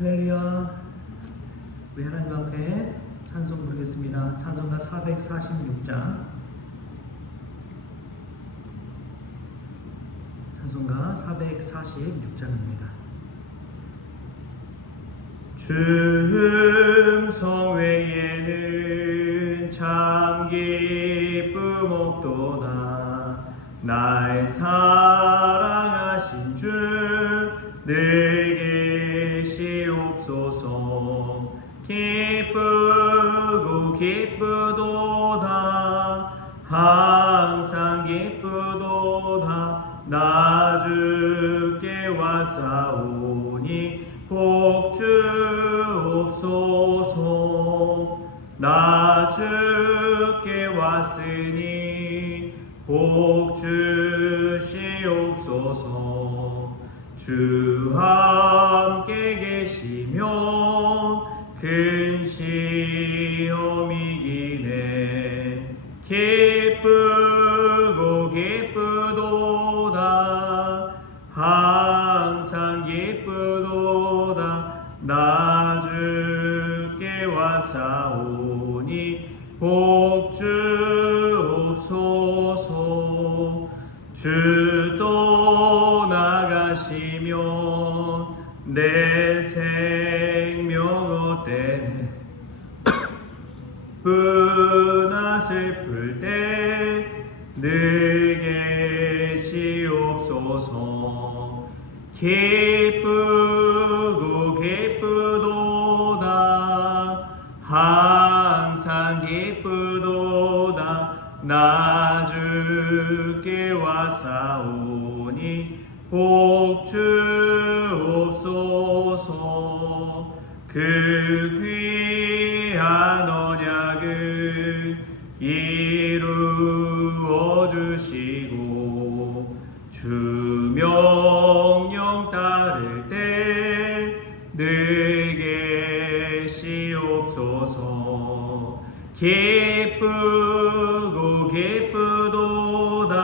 할렐루야. 우리 하나님 앞에 찬송 부르겠습니다. 찬송가 446장. 찬송가 446장입니다. 춤성 외에는 참 기쁨 없도다 날 사랑하신 주늘 계시옵소서. 기쁘고 기쁘도다. 항상 기쁘도다. 나 주께 왔사오니 복 주옵소서. 나 주께 왔으니 복 주시옵소서. 주 함께 계시 면 큰 시험 이기네. 기쁘고 기쁘도다. 항상 기쁘도다. 나 주께 왔사오니 복 주옵소서. 주 기쁘고 기쁘도다. 항상 기쁘도다. 나 주께 왔사오니 복 주옵소서. 그 계시옵소서. 기쁘고 기쁘도다.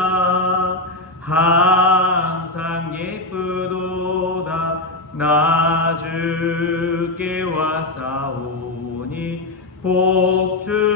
항상 기쁘도다. 나 주께 왔사오니 복주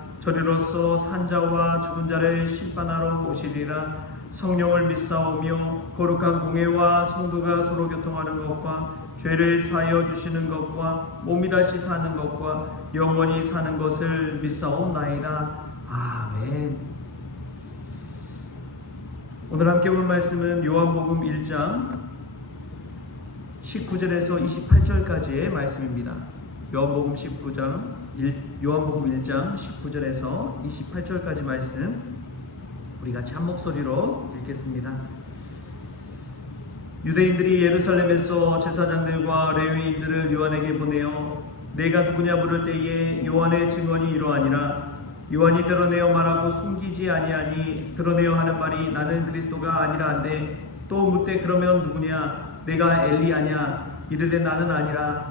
저리로서 산자와 죽은 자를 심판하러 오시리라. 성령을 믿사오며 거룩한 공회와 성도가 서로 교통하는 것과 죄를 사하여 주시는 것과 몸이 다시 사는 것과 영원히 사는 것을 믿사옵나이다. 아멘. 오늘 함께 볼 말씀은 요한복음 1장 19절에서 28절까지의 말씀입니다. 요한복음 19장 1, 요한복음 1장 19절에서 28절까지 말씀 우리 같이 한 목소리로 읽겠습니다. 유대인들이 예루살렘에서 제사장들과 레위인들을 요한에게 보내어 내가 누구냐 물을 때에 요한의 증언이 이러하니라. 요한이 드러내어 말하고 숨기지 아니하니 드러내어 하는 말이 나는 그리스도가 아니라 한데 또 묻되 그러면 누구냐? 내가 엘리야냐 이르되 나는 아니라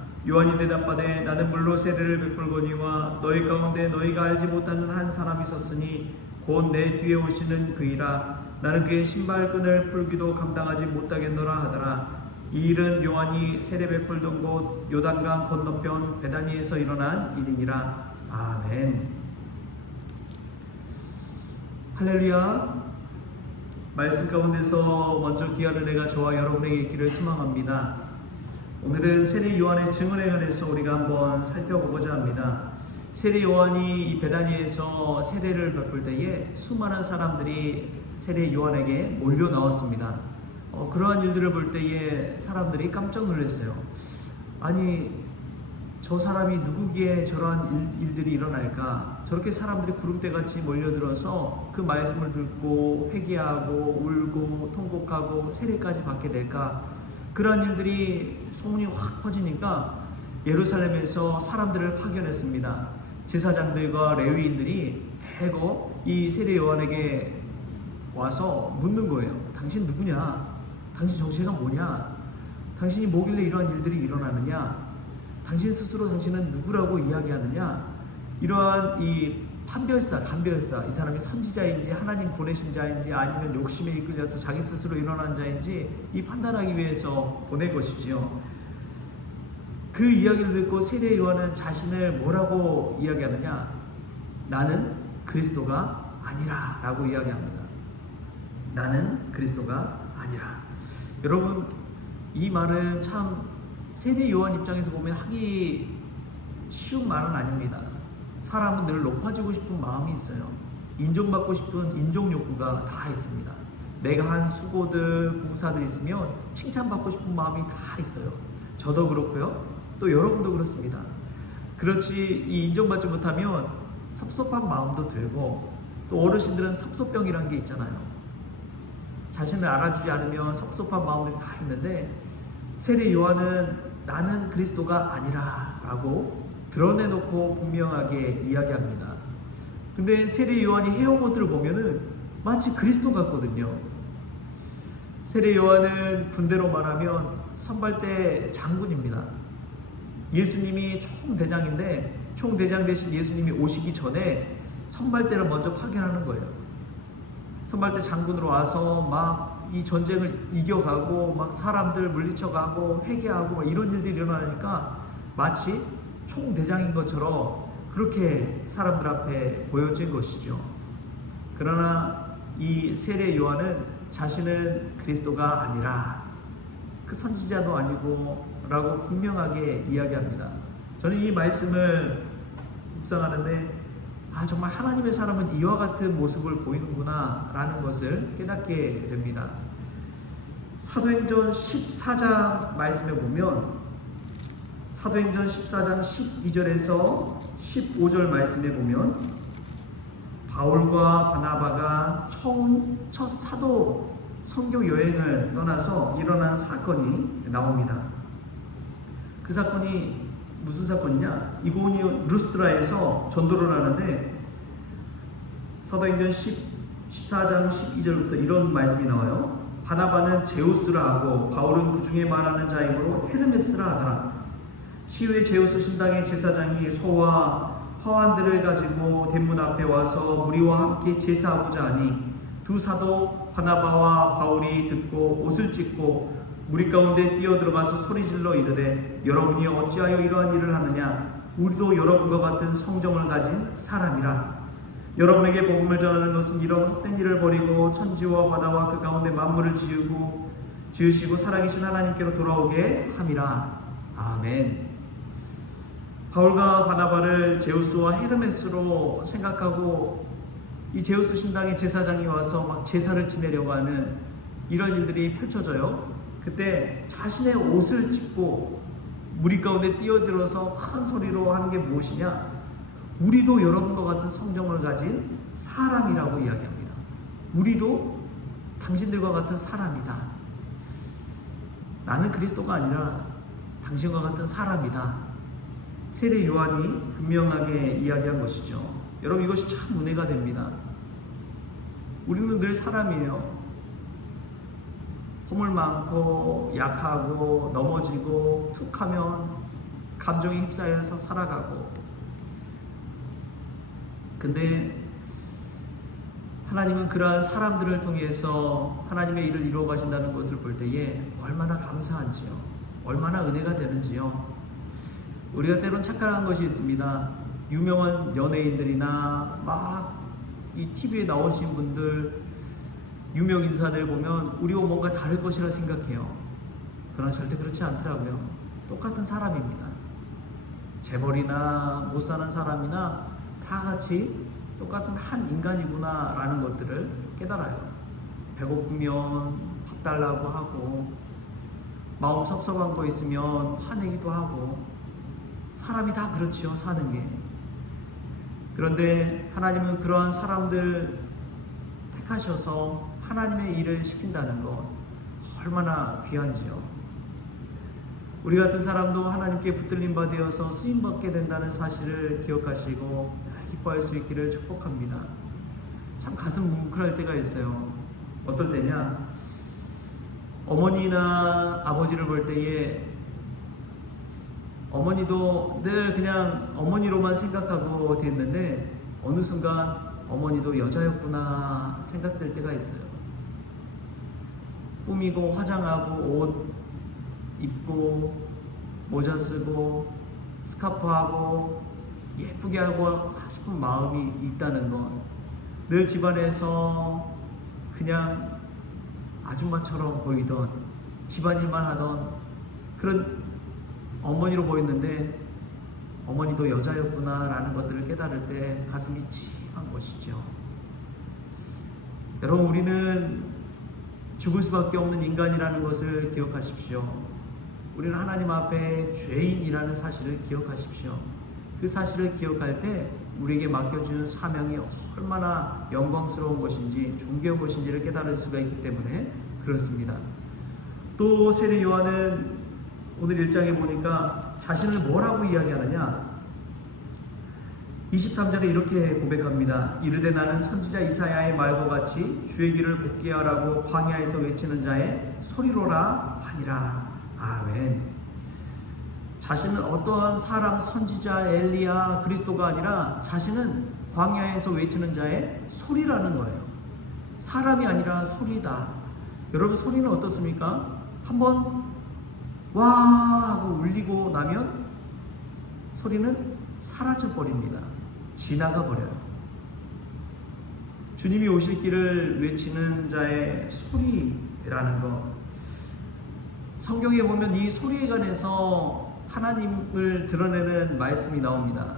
요한이 대답하되 나는 물로 세례를 베풀거니와 너희 가운데 너희가 알지 못하는 한 사람이 있었으니 곧 내 뒤에 오시는 그이라. 나는 그의 신발끈을 풀기도 감당하지 못하겠노라 하더라. 이 일은 요한이 세례 베풀던 곳 요단강 건너편 베다니에서 일어난 일이니라. 아멘. 할렐루야. 말씀 가운데서 먼저 귀한 은혜가 저와 여러분에게 있기를 소망합니다. 오늘은 세례 요한의 증언에 관해서 우리가 한번 살펴보고자 합니다. 세례 요한이 이 베다니에서 세례를 베풀 때에 수많은 사람들이 세례 요한에게 몰려 나왔습니다. 어, 그러한 일들을 볼 때에 사람들이 깜짝 놀랐어요. 아니 저 사람이 누구기에 저러한 일, 들이 일어날까? 저렇게 사람들이 구름대같이 몰려들어서 그 말씀을 듣고 회개하고 울고 통곡하고 세례까지 받게 될까? 그러한 일들이 소문이 확 퍼지니까 예루살렘에서 사람들을 파견했습니다. 제사장들과 레위인들이 대거 이 세례 요한에게 와서 묻는 거예요. 당신 누구냐? 당신 정체가 뭐냐? 당신이 뭐길래 이러한 일들이 일어나느냐? 당신 스스로 당신은 누구라고 이야기하느냐? 이러한 이 판별사, 간별사, 이 사람이 선지자인지 하나님 보내신 자인지 아니면 욕심에 이끌려서 자기 스스로 일어난 자인지 이 판단하기 위해서 보낸 것이지요. 그 이야기를 듣고 세례 요한은 자신을 뭐라고 이야기하느냐? 나는 그리스도가 아니라라고 이야기합니다. 나는 그리스도가 아니라. 여러분 이 말은 참 세례 요한 입장에서 보면 하기 쉬운 말은 아닙니다. 사람은 늘 높아지고 싶은 마음이 있어요. 인정받고 싶은 인정 욕구가 다 있습니다. 내가 한 수고들, 공사들 있으면 칭찬받고 싶은 마음이 다 있어요. 저도 그렇고요. 또 여러분도 그렇습니다. 그렇지 이 인정받지 못하면 섭섭한 마음도 들고 또 어르신들은 섭섭병이란 게 있잖아요. 자신을 알아주지 않으면 섭섭한 마음들이 다 있는데 세례 요한은 나는 그리스도가 아니라 라고 드러내놓고 분명하게 이야기합니다. 근데 세례 요한이 해온 것들을 보면은 마치 그리스도 같거든요. 세례 요한은 군대로 말하면 선발대 장군입니다. 예수님이 총대장인데 총대장 대신 예수님이 오시기 전에 선발대를 먼저 파견하는 거예요. 선발대 장군으로 와서 막 이 전쟁을 이겨가고 막 사람들 물리쳐가고 회개하고 막 이런 일들이 일어나니까 마치 총대장인 것처럼 그렇게 사람들 앞에 보여진 것이죠. 그러나 이 세례 요한은 자신은 그리스도가 아니라 그 선지자도 아니고 라고 분명하게 이야기합니다. 저는 이 말씀을 묵상하는데 아 정말 하나님의 사람은 이와 같은 모습을 보이는구나 라는 것을 깨닫게 됩니다. 사도행전 14장 말씀에 보면 사도행전 14장 12절에서 15절 말씀에 보면 바울과 바나바가 처음 첫 사도 선교 여행을 떠나서 일어난 사건이 나옵니다. 그 사건이 무슨 사건이냐? 이고니 루스트라에서 전도를 하는데 사도행전 10, 14장 12절부터 이런 말씀이 나와요. 바나바는 제우스라 하고 바울은 그 중에 말하는 자이므로 헤르메스라 하더라. 시외 제우스 신당의 제사장이 소와 화환들을 가지고 대문 앞에 와서 우리와 함께 제사하고자 하니 두 사도 바나바와 바울이 듣고 옷을 찢고 무리 가운데 뛰어들어가서 소리질러 이르되 여러분이 어찌하여 이러한 일을 하느냐? 우리도 여러분과 같은 성정을 가진 사람이라. 여러분에게 복음을 전하는 것은 이런 헛된 일을 버리고 천지와 바다와 그 가운데 만물을 지으고 지으시고 살아계신 하나님께로 돌아오게 함이라. 아멘 바울과 바나바를 제우스와 헤르메스로 생각하고 이 제우스 신당의 제사장이 와서 막 제사를 지내려고 하는 이런 일들이 펼쳐져요. 그때 자신의 옷을 찢고 무리 가운데 뛰어들어서 큰 소리로 하는 게 무엇이냐? 우리도 여러분과 같은 성정을 가진 사람이라고 이야기합니다. 우리도 당신들과 같은 사람이다. 나는 그리스도가 아니라 당신과 같은 사람이다. 세례 요한이 분명하게 이야기한 것이죠. 여러분 이것이 참 은혜가 됩니다. 우리는 늘 사람이에요. 허물 많고 약하고 넘어지고 툭하면 감정에 휩싸여서 살아가고 근데 하나님은 그러한 사람들을 통해서 하나님의 일을 이루어 가신다는 것을 볼 때에 얼마나 감사한지요. 얼마나 은혜가 되는지요. 우리가 때론 착각한 것이 있습니다. 유명한 연예인들이나 막 이 TV에 나오신 분들 유명 인사들 보면 우리와 뭔가 다를 것이라 생각해요. 그러나 절대 그렇지 않더라고요. 똑같은 사람입니다. 재벌이나 못 사는 사람이나 다 같이 똑같은 한 인간이구나라는 것들을 깨달아요. 배고프면 밥 달라고 하고 마음 섭섭한 거 있으면 화내기도 하고 사람이 다 그렇지요 사는 게 그런데 하나님은 그러한 사람들 택하셔서 하나님의 일을 시킨다는 것 얼마나 귀한지요 우리 같은 사람도 하나님께 붙들림 받되어서 쓰임 받게 된다는 사실을 기억하시고 기뻐할 수 있기를 축복합니다. 참 가슴 뭉클할 때가 있어요. 어떨 때냐? 어머니나 아버지를 볼 때에 어머니도 늘 그냥 어머니로만 생각하고 됐는데 어느 순간 어머니도 여자였구나 생각될 때가 있어요. 꾸미고 화장하고 옷 입고 모자 쓰고 스카프 하고 예쁘게 하고 싶은 마음이 있다는 건 늘 집안에서 그냥 아줌마처럼 보이던 집안일만 하던 그런 어머니로 보였는데 어머니도 여자였구나라는 것들을 깨달을 때 가슴이 찌한 것이죠. 여러분 우리는 죽을 수밖에 없는 인간이라는 것을 기억하십시오. 우리는 하나님 앞에 죄인이라는 사실을 기억하십시오. 그 사실을 기억할 때 우리에게 맡겨주는 사명이 얼마나 영광스러운 것인지 존귀한 것인지를 깨달을 수가 있기 때문에 그렇습니다. 또 세례 요한은 오늘 1장에 보니까 자신을 뭐라고 이야기하느냐 23절에 이렇게 고백합니다. 이르되 나는 선지자 이사야의 말과 같이 주의 길을 곱게 하라고 광야에서 외치는 자의 소리로라 하니라. 아멘. 자신은 어떠한 사람 선지자 엘리야 그리스도가 아니라 자신은 광야에서 외치는 자의 소리라는 거예요. 사람이 아니라 소리다. 여러분 소리는 어떻습니까? 한번 와 하고 울리고 나면 소리는 사라져 버립니다. 지나가 버려요. 주님이 오실 길을 외치는 자의 소리라는 것. 성경에 보면 이 소리에 관해서 하나님을 드러내는 말씀이 나옵니다.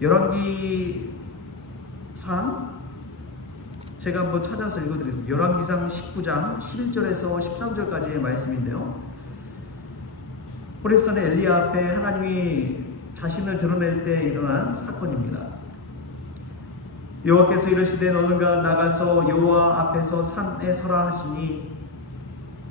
열왕기상 제가 한번 찾아서 읽어드리겠습니다. 열왕기상 19장 11절에서 13절까지의 말씀인데요. 호렙산의 엘리야 앞에 하나님이 자신을 드러낼 때 일어난 사건입니다. 여호와께서 이르시되 너는가 나가서 여호와 앞에서 산에 서라 하시니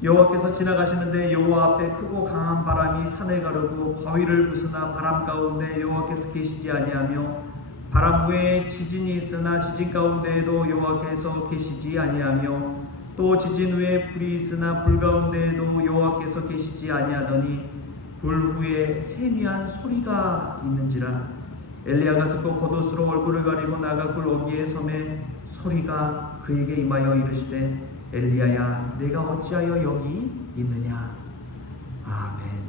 여호와께서 지나가시는데 여호와 앞에 크고 강한 바람이 산을 가르고 바위를 부수나 바람 가운데 여호와께서 계시지 아니하며 바람 후에 지진이 있으나 지진 가운데에도 여호와께서 계시지 아니하며 또 지진 후에 불이 있으나 불 가운데에도 여호와께서 계시지 아니하더니 불 후에 세미한 소리가 있는지라 엘리야가 듣고 겉옷으로 얼굴을 가리고 나가 굴 어기에 섬에 소리가 그에게 임하여 이르시되 엘리야야 내가 어찌하여 여기 있느냐? 아멘.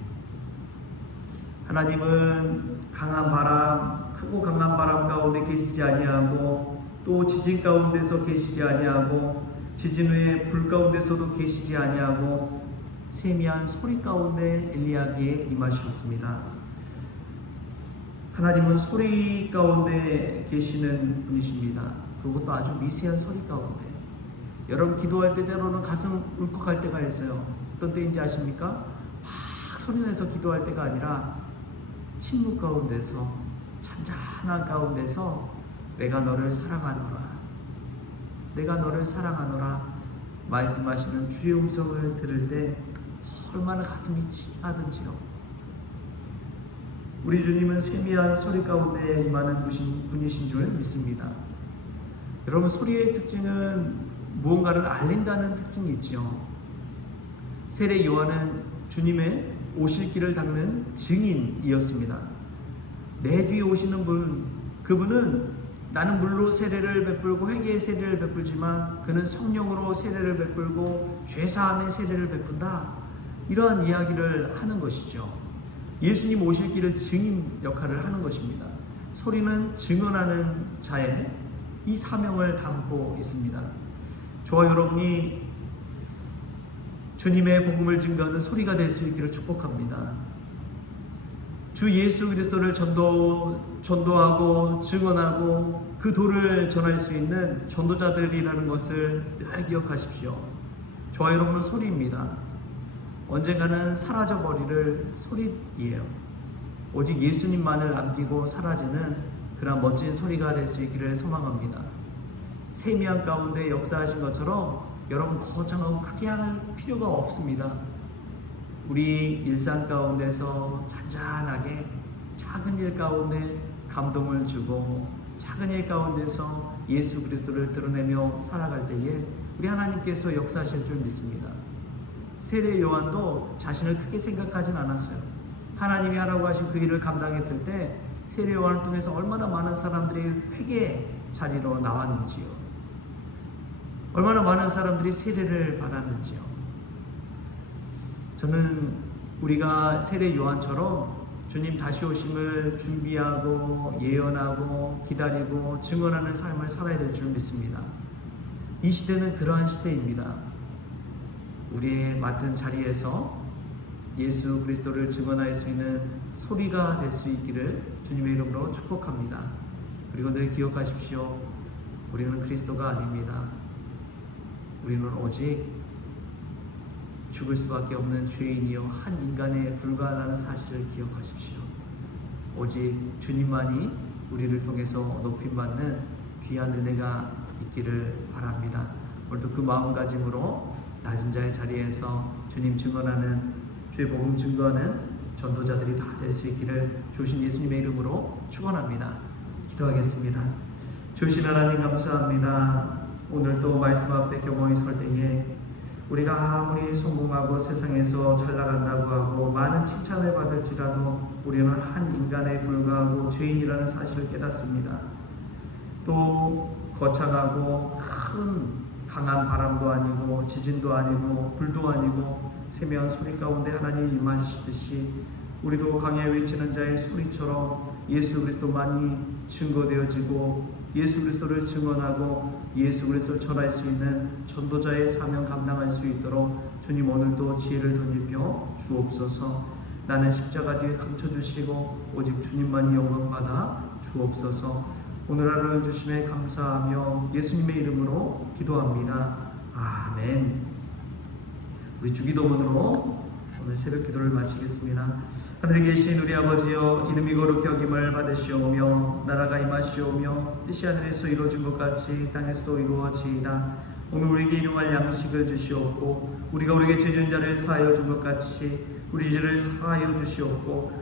하나님은 강한 바람 크고 강한 바람 가운데 계시지 아니하고 또 지진 가운데서 계시지 아니하고 지진 후에 불 가운데서도 계시지 아니하고 세미한 소리 가운데 엘리야에게 임하셨습니다. 하나님은 소리 가운데 계시는 분이십니다. 그것도 아주 미세한 소리 가운데. 여러분 기도할 때 때로는 가슴 울컥할 때가 있어요. 어떤 때인지 아십니까? 막 소리내서 기도할 때가 아니라 침묵 가운데서 잔잔한 가운데서 내가 너를 사랑하노라. 내가 너를 사랑하노라. 말씀하시는 주의 음성을 들을 때 얼마나 가슴이 찌하든지요. 우리 주님은 세미한 소리 가운데 임하는 분이신 줄 믿습니다. 여러분 소리의 특징은 무언가를 알린다는 특징이 있죠. 세례 요한은 주님의 오실 길을 닦는 증인이었습니다. 내 뒤에 오시는 분, 그분은 나는 물로 세례를 베풀고 회개의 세례를 베풀지만 그는 성령으로 세례를 베풀고 죄사함의 세례를 베푼다. 이러한 이야기를 하는 것이죠. 예수님 오실 길을 증인 역할을 하는 것입니다. 소리는 증언하는 자의 이 사명을 담고 있습니다. 저와 여러분이 주님의 복음을 증거하는 소리가 될 수 있기를 축복합니다. 주 예수 그리스도를 전도 전도하고 증언하고 그 도를 전할 수 있는 전도자들이라는 것을 늘 기억하십시오. 저와 여러분은 소리입니다. 언젠가는 사라져 버리를 소리예요. 오직 예수님만을 남기고 사라지는 그런 멋진 소리가 될 수 있기를 소망합니다. 세미한 가운데 역사하신 것처럼 여러분 거창하고 크게 할 필요가 없습니다. 우리 일상 가운데서 잔잔하게 작은 일 가운데 감동을 주고 작은 일 가운데서 예수 그리스도를 드러내며 살아갈 때에 우리 하나님께서 역사하실 줄 믿습니다. 세례 요한도 자신을 크게 생각하진 않았어요. 하나님이 하라고 하신 그 일을 감당했을 때 세례 요한을 통해서 얼마나 많은 사람들이 회개 자리로 나왔는지요. 얼마나 많은 사람들이 세례를 받았는지요. 저는 우리가 세례 요한처럼 주님 다시 오심을 준비하고 예언하고 기다리고 증언하는 삶을 살아야 될 줄 믿습니다. 이 시대는 그러한 시대입니다. 우리의 맡은 자리에서 예수 그리스도를 증언할 수 있는 소리가 될 수 있기를 주님의 이름으로 축복합니다. 그리고 늘 기억하십시오. 우리는 그리스도가 아닙니다. 우리는 오직 죽을 수밖에 없는 죄인이요 한 인간에 불과하다는 사실을 기억하십시오. 오직 주님만이 우리를 통해서 높임 받는 귀한 은혜가 있기를 바랍니다. 오늘도 그 마음가짐으로 낮은 자의 자리에서 주님 증언하는 주의 복음 증거하는 전도자들이 다 될 수 있기를 조신 예수님의 이름으로 축원합니다. 기도하겠습니다. 조신 하나님 감사합니다. 오늘도 말씀 앞에 경험이 설 때에 우리가 아무리 성공하고 세상에서 잘 나간다고 하고 많은 칭찬을 받을지라도 우리는 한 인간에 불과하고 죄인이라는 사실을 깨닫습니다. 또 거창하고 큰 강한 바람도 아니고 지진도 아니고 불도 아니고 세미한 소리 가운데 하나님이 임하시듯이 우리도 강에 외치는 자의 소리처럼 예수 그리스도만이 증거되어지고 예수 그리스도를 증언하고 예수 그리스도를 전할 수 있는 전도자의 사명 감당할 수 있도록 주님 오늘도 지혜를 덧입혀 주옵소서. 나는 십자가 뒤에 감춰주시고 오직 주님만이 영광받아 주옵소서 오늘 하루를 주심에 감사하며 예수님의 이름으로 기도합니다. 아멘. 우리 주기도문으로 오늘 새벽 기도를 마치겠습니다. 하늘에 계신 우리 아버지여 이름이 거룩히 여김을 받으시오며 나라가 임하시오며 뜻이 하늘에서 이루어진 것 같이 땅에서도 이루어지이다. 오늘 우리에게 일용할 양식을 주시옵고 우리가 우리에게 죄진 자를 사하여 준 것 같이 우리 죄를 사하여 주시옵고